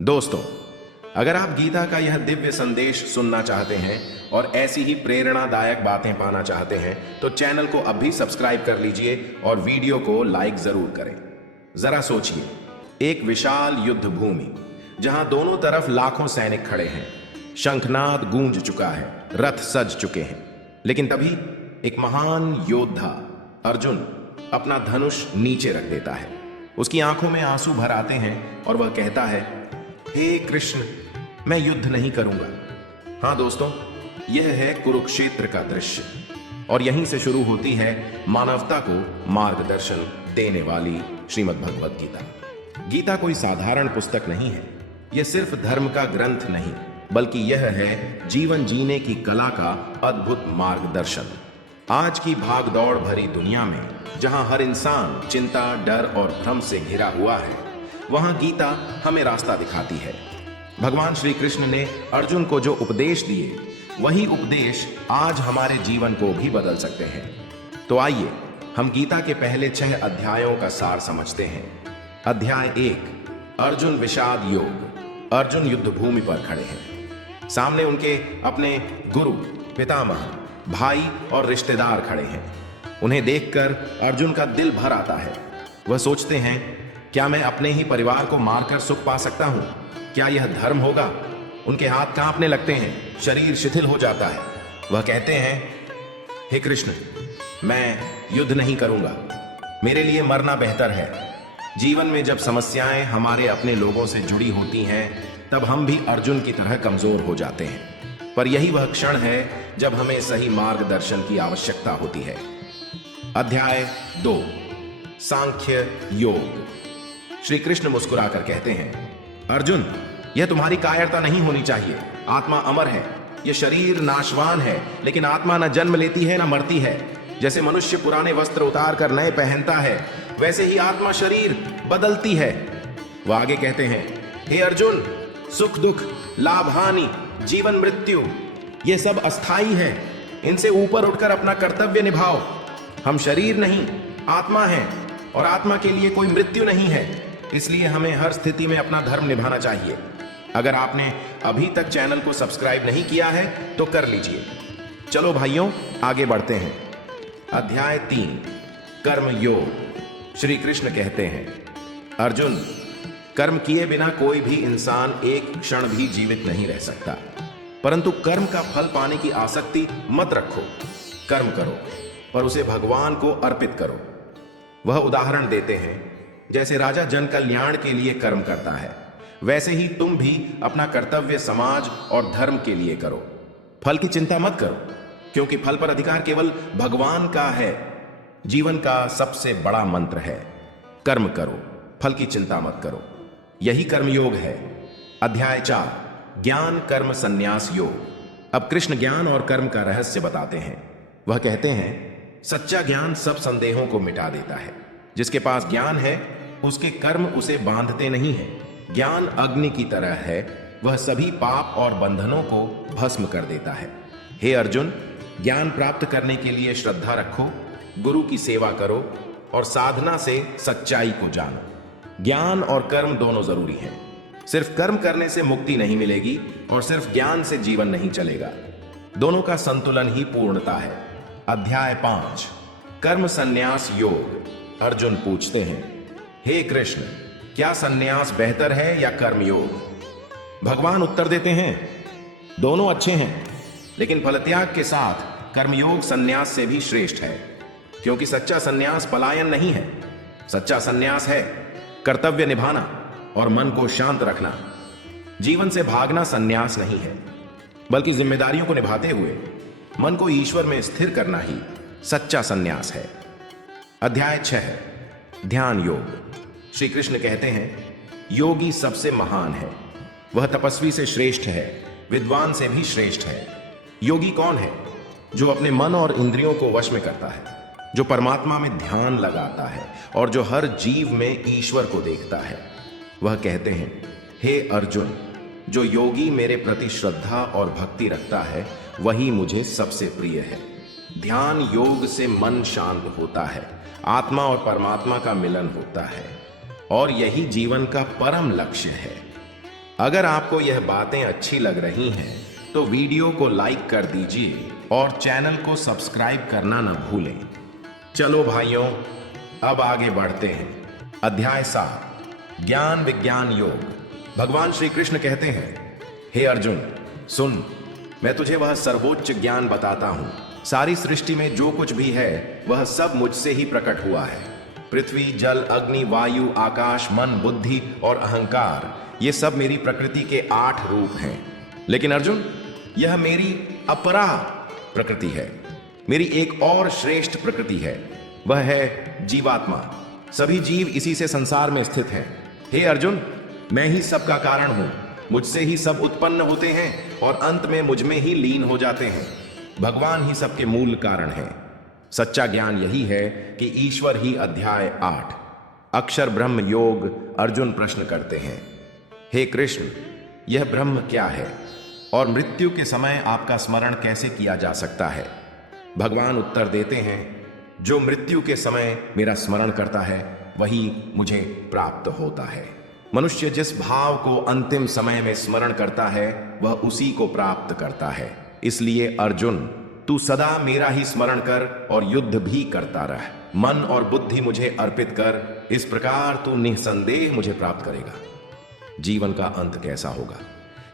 दोस्तों, अगर आप गीता का यह दिव्य संदेश सुनना चाहते हैं और ऐसी ही प्रेरणादायक बातें पाना चाहते हैं तो चैनल को अभी सब्सक्राइब कर लीजिए और वीडियो को लाइक जरूर करें। जरा सोचिए, एक विशाल युद्ध भूमि जहां दोनों तरफ लाखों सैनिक खड़े हैं, शंखनाद गूंज चुका है, रथ सज चुके हैं, लेकिन तभी एक महान योद्धा अर्जुन अपना धनुष नीचे रख देता है। उसकी आंखों में आंसू भर आते हैं और वह कहता है, हे कृष्ण, मैं युद्ध नहीं करूंगा। हाँ दोस्तों, यह है कुरुक्षेत्र का दृश्य और यहीं से शुरू होती है मानवता को मार्गदर्शन देने वाली श्रीमद् भगवत गीता। गीता कोई साधारण पुस्तक नहीं है। यह सिर्फ धर्म का ग्रंथ नहीं, बल्कि यह है जीवन जीने की कला का अद्भुत मार्गदर्शन। आज की भागदौड़ भरी दुनिया में जहां हर इंसान चिंता, डर और भ्रम से घिरा हुआ है, वहां गीता हमें रास्ता दिखाती है। भगवान श्री कृष्ण ने अर्जुन को जो उपदेश दिए, वही उपदेश आज हमारे जीवन को भी बदल सकते हैं। तो आइए हम गीता के पहले 6 अध्यायों का सार समझते हैं। अध्याय 1, अर्जुन विषाद योग। अर्जुन युद्ध भूमि पर खड़े हैं। सामने उनके अपने गुरु, पितामह, भाई और रिश्तेदार खड़े हैं। उन्हें देखकर अर्जुन का दिल भर आता है। वह सोचते हैं, क्या मैं अपने ही परिवार को मारकर सुख पा सकता हूं? क्या यह धर्म होगा? उनके हाथ कांपने लगते हैं, शरीर शिथिल हो जाता है। वह कहते हैं, हे कृष्ण, मैं युद्ध नहीं करूंगा, मेरे लिए मरना बेहतर है। जीवन में जब समस्याएं हमारे अपने लोगों से जुड़ी होती हैं, तब हम भी अर्जुन की तरह कमजोर हो जाते हैं। पर यही वह क्षण है जब हमें सही मार्गदर्शन की आवश्यकता होती है। अध्याय 2, सांख्य योग। श्री कृष्ण मुस्कुराकर कहते हैं, अर्जुन, यह तुम्हारी कायरता नहीं होनी चाहिए। आत्मा अमर है, यह शरीर नाशवान है, लेकिन आत्मा न जन्म लेती है न मरती है। जैसे मनुष्य पुराने वस्त्र उतार कर नए पहनता है, वैसे ही आत्मा शरीर बदलती है। वह आगे कहते हैं, हे अर्जुन, सुख दुख, लाभ हानि, जीवन मृत्यु, ये सब अस्थाई है। इनसे ऊपर उठकर अपना कर्तव्य निभाओ। हम शरीर नहीं, आत्मा है, और आत्मा के लिए कोई मृत्यु नहीं है। इसलिए हमें हर स्थिति में अपना धर्म निभाना चाहिए। अगर आपने अभी तक चैनल को सब्सक्राइब नहीं किया है तो कर लीजिए। चलो भाइयों, आगे बढ़ते हैं। अध्याय 3, कर्म योग। श्री कृष्ण कहते हैं, अर्जुन, कर्म किए बिना कोई भी इंसान एक क्षण भी जीवित नहीं रह सकता। परंतु कर्म का फल पाने की आसक्ति मत रखो। कर्म करो, पर उसे भगवान को अर्पित करो। वह उदाहरण देते हैं, जैसे राजा जन कल्याण के लिए कर्म करता है, वैसे ही तुम भी अपना कर्तव्य समाज और धर्म के लिए करो। फल की चिंता मत करो, क्योंकि फल पर अधिकार केवल भगवान का है। जीवन का सबसे बड़ा मंत्र है, कर्म करो, फल की चिंता मत करो। यही कर्म योग है। अध्याय 4, ज्ञान कर्म संन्यास योग। अब कृष्ण ज्ञान और कर्म का रहस्य बताते हैं। वह कहते हैं, सच्चा ज्ञान सब संदेहों को मिटा देता है। जिसके पास ज्ञान है, उसके कर्म उसे बांधते नहीं हैं। ज्ञान अग्नि की तरह है, वह सभी पाप और बंधनों को भस्म कर देता है। हे अर्जुन, ज्ञान प्राप्त करने के लिए श्रद्धा रखो, गुरु की सेवा करो और साधना से सच्चाई को जानो। ज्ञान और कर्म दोनों जरूरी हैं। सिर्फ कर्म करने से मुक्ति नहीं मिलेगी और सिर्फ ज्ञान से जीवन नहीं चलेगा। दोनों का संतुलन ही पूर्णता है। अध्याय 5, कर्म संन्यास योग। अर्जुन पूछते हैं, हे कृष्ण, क्या संन्यास बेहतर है या कर्म योग? भगवान उत्तर देते हैं, दोनों अच्छे हैं, लेकिन फलत्याग के साथ कर्मयोग संन्यास से भी श्रेष्ठ है। क्योंकि सच्चा संन्यास पलायन नहीं है। सच्चा संन्यास है कर्तव्य निभाना और मन को शांत रखना। जीवन से भागना संन्यास नहीं है, बल्कि जिम्मेदारियों को निभाते हुए मन को ईश्वर में स्थिर करना ही सच्चा संन्यास है। अध्याय 6, ध्यान योग। श्री कृष्ण कहते हैं, योगी सबसे महान है। वह तपस्वी से श्रेष्ठ है, विद्वान से भी श्रेष्ठ है। योगी कौन है? जो अपने मन और इंद्रियों को वश में करता है, जो परमात्मा में ध्यान लगाता है और जो हर जीव में ईश्वर को देखता है। वह कहते हैं, हे अर्जुन, जो योगी मेरे प्रति श्रद्धा और भक्ति रखता है, वही मुझे सबसे प्रिय है। ध्यान योग से मन शांत होता है, आत्मा और परमात्मा का मिलन होता है, और यही जीवन का परम लक्ष्य है। अगर आपको यह बातें अच्छी लग रही हैं तो वीडियो को लाइक कर दीजिए और चैनल को सब्सक्राइब करना न भूलें। चलो भाइयों, अब आगे बढ़ते हैं। अध्याय 7, ज्ञान विज्ञान योग। भगवान श्री कृष्ण कहते हैं, हे अर्जुन सुन, मैं तुझे वह सर्वोच्च ज्ञान बताता हूं। सारी सृष्टि में जो कुछ भी है वह सब मुझसे ही प्रकट हुआ है। पृथ्वी, जल, अग्नि, वायु, आकाश, मन, बुद्धि और अहंकार, ये सब मेरी प्रकृति के 8 रूप हैं। लेकिन अर्जुन, यह मेरी अपरा प्रकृति है। मेरी एक और श्रेष्ठ प्रकृति है, वह है जीवात्मा। सभी जीव इसी से संसार में स्थित हैं। हे अर्जुन, मैं ही सबका कारण हूं। मुझसे ही सब उत्पन्न होते हैं और अंत में मुझ में ही लीन हो जाते हैं। भगवान ही सबके मूल कारण है। सच्चा ज्ञान यही है कि ईश्वर ही। अध्याय 8, अक्षर ब्रह्म योग। अर्जुन प्रश्न करते हैं, हे कृष्ण, यह ब्रह्म क्या है और मृत्यु के समय आपका स्मरण कैसे किया जा सकता है? भगवान उत्तर देते हैं, जो मृत्यु के समय मेरा स्मरण करता है वही मुझे प्राप्त होता है। मनुष्य जिस भाव को अंतिम समय में स्मरण करता है वह उसी को प्राप्त करता है। इसलिए अर्जुन, तू सदा मेरा ही स्मरण कर और युद्ध भी करता रह। मन और बुद्धि मुझे अर्पित कर, इस प्रकार तू निसंदेह मुझे प्राप्त करेगा। जीवन का अंत कैसा होगा,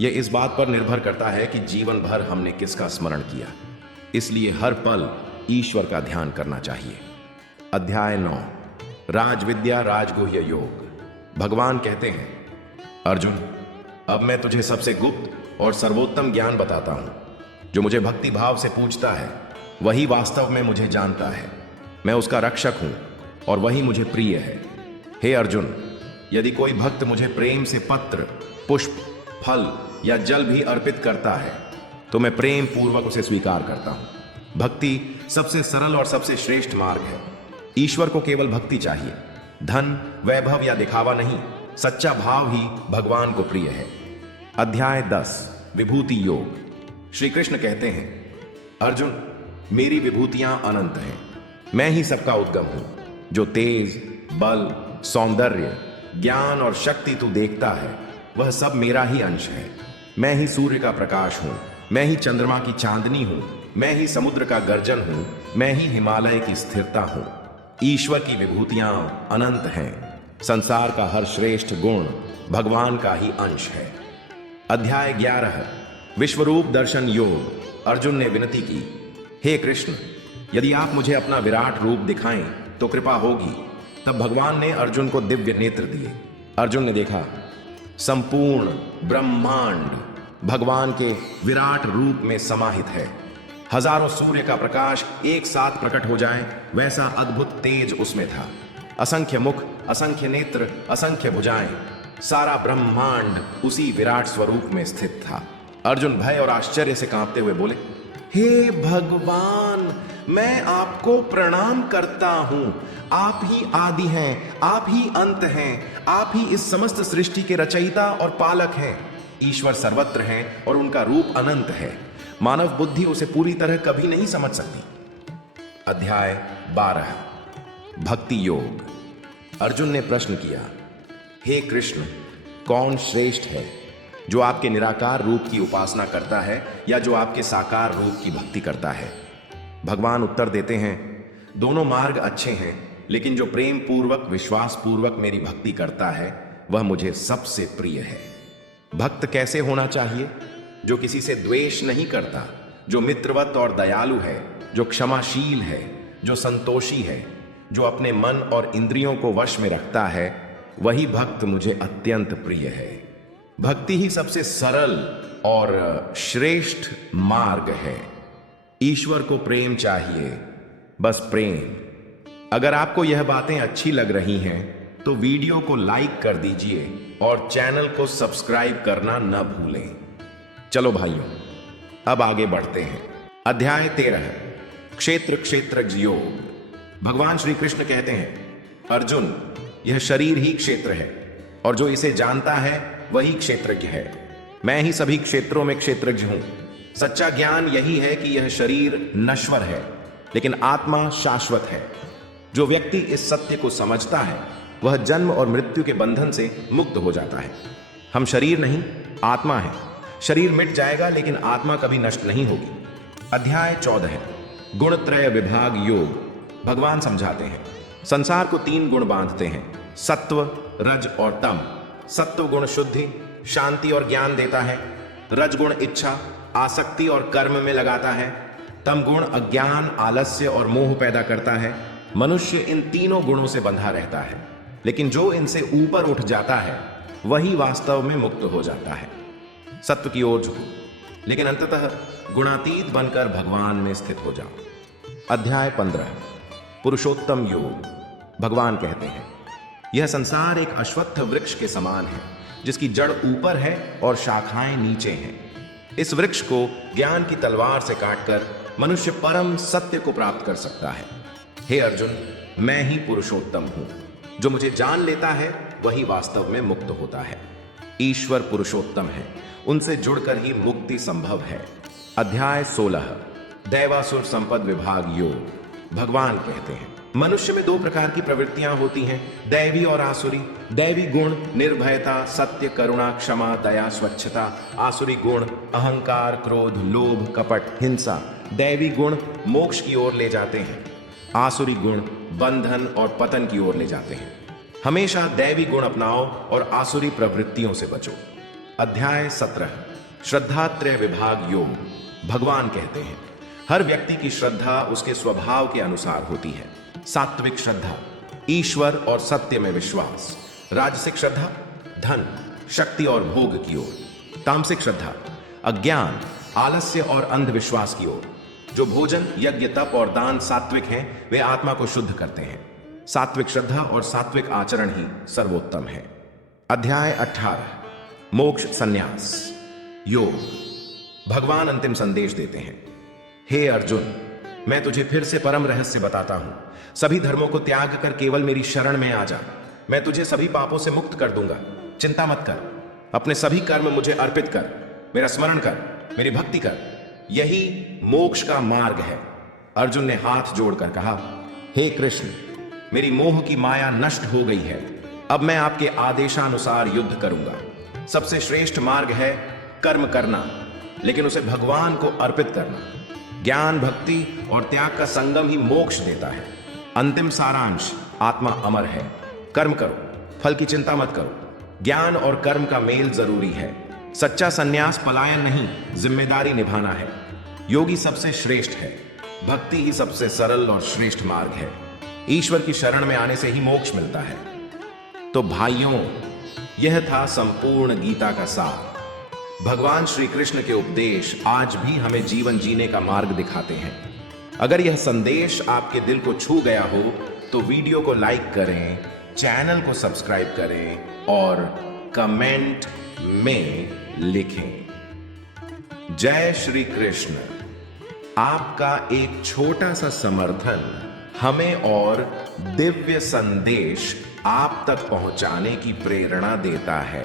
यह इस बात पर निर्भर करता है कि जीवन भर हमने किसका स्मरण किया। इसलिए हर पल ईश्वर का ध्यान करना चाहिए। अध्याय 9, राजविद्या राजगुह्य योग। भगवान कहते हैं, अर्जुन, अब मैं तुझे सबसे गुप्त और सर्वोत्तम ज्ञान बताता हूं। जो मुझे भक्ति भाव से पूछता है वही वास्तव में मुझे जानता है। मैं उसका रक्षक हूं और वही मुझे प्रिय है। हे अर्जुन, यदि कोई भक्त मुझे प्रेम से पत्र, पुष्प, फल या जल भी अर्पित करता है तो मैं प्रेम पूर्वक उसे स्वीकार करता हूं। भक्ति सबसे सरल और सबसे श्रेष्ठ मार्ग है। ईश्वर को केवल भक्ति चाहिए, धन, वैभव या दिखावा नहीं। सच्चा भाव ही भगवान को प्रिय है। अध्याय 10, विभूति योग। श्री कृष्ण कहते हैं, अर्जुन, मेरी विभूतियां अनंत हैं। मैं ही सबका उद्गम हूं। जो तेज, बल, सौंदर्य, ज्ञान और शक्ति तू देखता है वह सब मेरा ही अंश है। मैं ही सूर्य का प्रकाश हूं। मैं ही चंद्रमा की चांदनी हूं। मैं ही समुद्र का गर्जन हूं। मैं ही हिमालय की स्थिरता हूं। ईश्वर की विभूतियां अनंत हैं। संसार का हर श्रेष्ठ गुण भगवान का ही अंश है। अध्याय 11, विश्वरूप दर्शन योग। अर्जुन ने विनती की, हे कृष्ण, यदि आप मुझे अपना विराट रूप दिखाएं तो कृपा होगी। तब भगवान ने अर्जुन को दिव्य नेत्र दिए। अर्जुन ने देखा, संपूर्ण ब्रह्मांड भगवान के विराट रूप में समाहित है। हजारों सूर्य का प्रकाश एक साथ प्रकट हो जाए वैसा अद्भुत तेज उसमें था। असंख्य मुख, असंख्य नेत्र, असंख्य भुजाएं, सारा ब्रह्मांड उसी विराट स्वरूप में स्थित था। अर्जुन भय और आश्चर्य से कांपते हुए बोले, हे भगवान, मैं आपको प्रणाम करता हूं। आप ही आदि हैं, आप ही अंत हैं, आप ही इस समस्त सृष्टि के रचयिता और पालक हैं। ईश्वर सर्वत्र हैं और उनका रूप अनंत है। मानव बुद्धि उसे पूरी तरह कभी नहीं समझ सकती। अध्याय 12, भक्ति योग। अर्जुन ने प्रश्न किया, हे कृष्ण, कौन श्रेष्ठ है, जो आपके निराकार रूप की उपासना करता है या जो आपके साकार रूप की भक्ति करता है? भगवान उत्तर देते हैं, दोनों मार्ग अच्छे हैं, लेकिन जो प्रेम पूर्वक, विश्वास पूर्वक मेरी भक्ति करता है वह मुझे सबसे प्रिय है। भक्त कैसे होना चाहिए? जो किसी से द्वेष नहीं करता, जो मित्रवत और दयालु है, जो क्षमाशील है, जो संतोषी है, जो अपने मन और इंद्रियों को वश में रखता है, वही भक्त मुझे अत्यंत प्रिय है। भक्ति ही सबसे सरल और श्रेष्ठ मार्ग है। ईश्वर को प्रेम चाहिए, बस प्रेम। अगर आपको यह बातें अच्छी लग रही हैं तो वीडियो को लाइक कर दीजिए और चैनल को सब्सक्राइब करना न भूलें। चलो भाइयों, अब आगे बढ़ते हैं। अध्याय 13, क्षेत्र क्षेत्रज्ञ योग। भगवान श्री कृष्ण कहते हैं, अर्जुन, यह शरीर ही क्षेत्र है और जो इसे जानता है वही क्षेत्रज्ञ है। मैं ही सभी क्षेत्रों में क्षेत्रज्ञ हूं। सच्चा ज्ञान यही है कि यह शरीर नश्वर है लेकिन आत्मा शाश्वत है। जो व्यक्ति इस सत्य को समझता है वह जन्म और मृत्यु के बंधन से मुक्त हो जाता है। हम शरीर नहीं, आत्मा है। शरीर मिट जाएगा लेकिन आत्मा कभी नष्ट नहीं होगी। अध्याय 14 गुणत्रय विभाग योग। भगवान समझाते हैं संसार को 3 गुण बांधते हैं, सत्व, रज और तम। सत्व गुण शुद्धि, शांति और ज्ञान देता है। रज गुण इच्छा, आसक्ति और कर्म में लगाता है। तम गुण अज्ञान, आलस्य और मोह पैदा करता है। मनुष्य इन तीनों गुणों से बंधा रहता है, लेकिन जो इनसे ऊपर उठ जाता है वही वास्तव में मुक्त हो जाता है। सत्व की ओर झुको, लेकिन अंततः गुणातीत बनकर भगवान में स्थित हो जाओ। अध्याय 15 पुरुषोत्तम योग। भगवान कहते हैं यह संसार एक अश्वत्थ वृक्ष के समान है, जिसकी जड़ ऊपर है और शाखाएं नीचे हैं। इस वृक्ष को ज्ञान की तलवार से काटकर मनुष्य परम सत्य को प्राप्त कर सकता है। हे अर्जुन, मैं ही पुरुषोत्तम हूं। जो मुझे जान लेता है वही वास्तव में मुक्त होता है। ईश्वर पुरुषोत्तम है, उनसे जुड़कर ही मुक्ति संभव है। अध्याय 16 दैवासुर संपद विभाग योग। भगवान कहते हैं मनुष्य में 2 प्रकार की प्रवृत्तियां होती हैं, दैवी और आसुरी। दैवी गुण निर्भयता, सत्य, करुणा, क्षमा, दया, स्वच्छता। आसुरी गुण अहंकार, क्रोध, लोभ, कपट, हिंसा। दैवी गुण मोक्ष की ओर ले जाते हैं, आसुरी गुण बंधन और पतन की ओर ले जाते हैं। हमेशा दैवी गुण अपनाओ और आसुरी प्रवृत्तियों से बचो। अध्याय 17 श्रद्धात्रय विभाग योग। भगवान कहते हैं हर व्यक्ति की श्रद्धा उसके स्वभाव के अनुसार होती है। सात्विक श्रद्धा ईश्वर और सत्य में विश्वास। राजसिक श्रद्धा धन, शक्ति और भोग की ओर। तामसिक श्रद्धा अज्ञान, आलस्य और अंधविश्वास की ओर। जो भोजन, यज्ञ, तप और दान सात्विक हैं, वे आत्मा को शुद्ध करते हैं। सात्विक श्रद्धा और सात्विक आचरण ही सर्वोत्तम है। अध्याय 18 मोक्ष संन्यास योग। भगवान अंतिम संदेश देते हैं हे अर्जुन, मैं तुझे फिर से परम रहस्य बताता हूं। सभी धर्मों को त्याग कर केवल मेरी शरण में आ जा। मैं तुझे सभी पापों से मुक्त कर दूंगा। चिंता मत कर, अपने सभी कर्म मुझे अर्पित कर, मेरा स्मरण कर, मेरी भक्ति कर। यही मोक्ष का मार्ग है। अर्जुन ने हाथ जोड़कर कहा हे कृष्ण, मेरी मोह की माया नष्ट हो गई है। अब मैं आपके आदेशानुसार युद्ध करूंगा। सबसे श्रेष्ठ मार्ग है कर्म करना, लेकिन उसे भगवान को अर्पित करना। ज्ञान, भक्ति और त्याग का संगम ही मोक्ष देता है। अंतिम सारांश आत्मा अमर है। कर्म करो, फल की चिंता मत करो। ज्ञान और कर्म का मेल जरूरी है। सच्चा सन्यास पलायन नहीं, जिम्मेदारी निभाना है। योगी सबसे श्रेष्ठ है। भक्ति ही सबसे सरल और श्रेष्ठ मार्ग है। ईश्वर की शरण में आने से ही मोक्ष मिलता है। तो भाइयों, यह था संपूर्ण गीता का सार। भगवान श्री कृष्ण के उपदेश आज भी हमें जीवन जीने का मार्ग दिखाते हैं। अगर यह संदेश आपके दिल को छू गया हो तो वीडियो को लाइक करें, चैनल को सब्सक्राइब करें और कमेंट में लिखें जय श्री कृष्ण। आपका एक छोटा सा समर्थन हमें और दिव्य संदेश आप तक पहुंचाने की प्रेरणा देता है।